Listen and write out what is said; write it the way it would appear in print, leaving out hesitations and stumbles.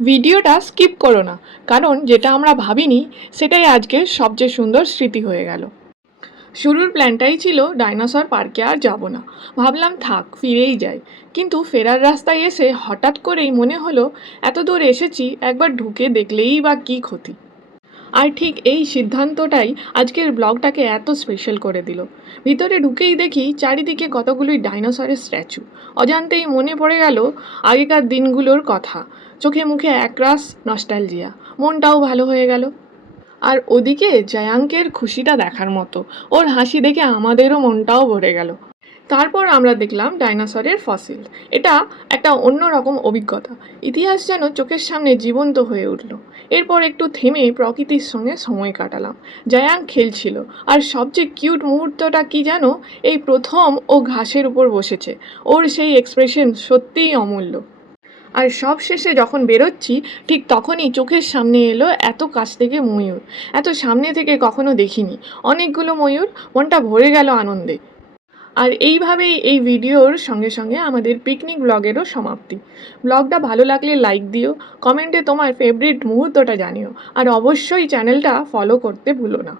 ভিডিওটা স্কিপ করো না, কারণ যেটা আমরা ভাবিনি সেটাই আজকের সবচেয়ে সুন্দর স্মৃতি হয়ে গেল। শুরুর প্ল্যানটাই ছিল ডাইনোসর পার্কে আর যাব না, ভাবলাম থাক ফিরেই যাই। কিন্তু ফেরার রাস্তায় এসে হঠাৎ করেই মনে হলো এত দূর এসেছি, একবার ঢুকে দেখলেই বা কী ক্ষতি। আর ঠিক এই সিদ্ধান্তটাই আজকের ব্লগটাকে এত স্পেশাল করে দিল। ভিতরে ঢুকেই দেখি চারিদিকে কতগুলোই ডাইনোসরের স্ট্যাচু। অজান্তেই মনে পড়ে গেল আগেকার দিনগুলোর কথা। চোখে মুখে একরাশ নস্টালজিয়া, মনটাও ভালো হয়ে গেল। আর ওদিকে জয়াঙ্কের খুশিটা দেখার মতো, ওর হাসি দেখে আমাদেরও মনটাও ভরে গেল। তারপর আমরা দেখলাম ডাইনোসরের ফসিল। এটা একটা অন্যরকম অভিজ্ঞতা। ইতিহাস যেন চোখের সামনে জীবন্ত হয়ে উঠল। এরপর একটু থেমে প্রকৃতির সঙ্গে সময় কাটালাম। জায়াং খেলছিল, আর সবচেয়ে কিউট মুহূর্তটা কি জানো, এই প্রথম ও ঘাসের উপর বসেছে। ওর সেই এক্সপ্রেশন সত্যিই অমূল্য। আর সব শেষে যখন বেরোচ্ছি, ঠিক তখনই চোখের সামনে এলো এত কাছ থেকে ময়ূর। এত সামনে থেকে কখনো দেখিনি অনেকগুলো ময়ূর, মনটা ভরে গেল আনন্দে। আর এইভাবেই এই ভিডিওর সঙ্গে সঙ্গে আমাদের পিকনিক ব্লগেরও সমাপ্তি। ব্লগটা ভালো লাগলে লাইক দিও, কমেন্টে তোমার ফেভারিট মুহূর্তটা জানিও, আর অবশ্যই চ্যানেলটা ফলো করতে ভুলো না।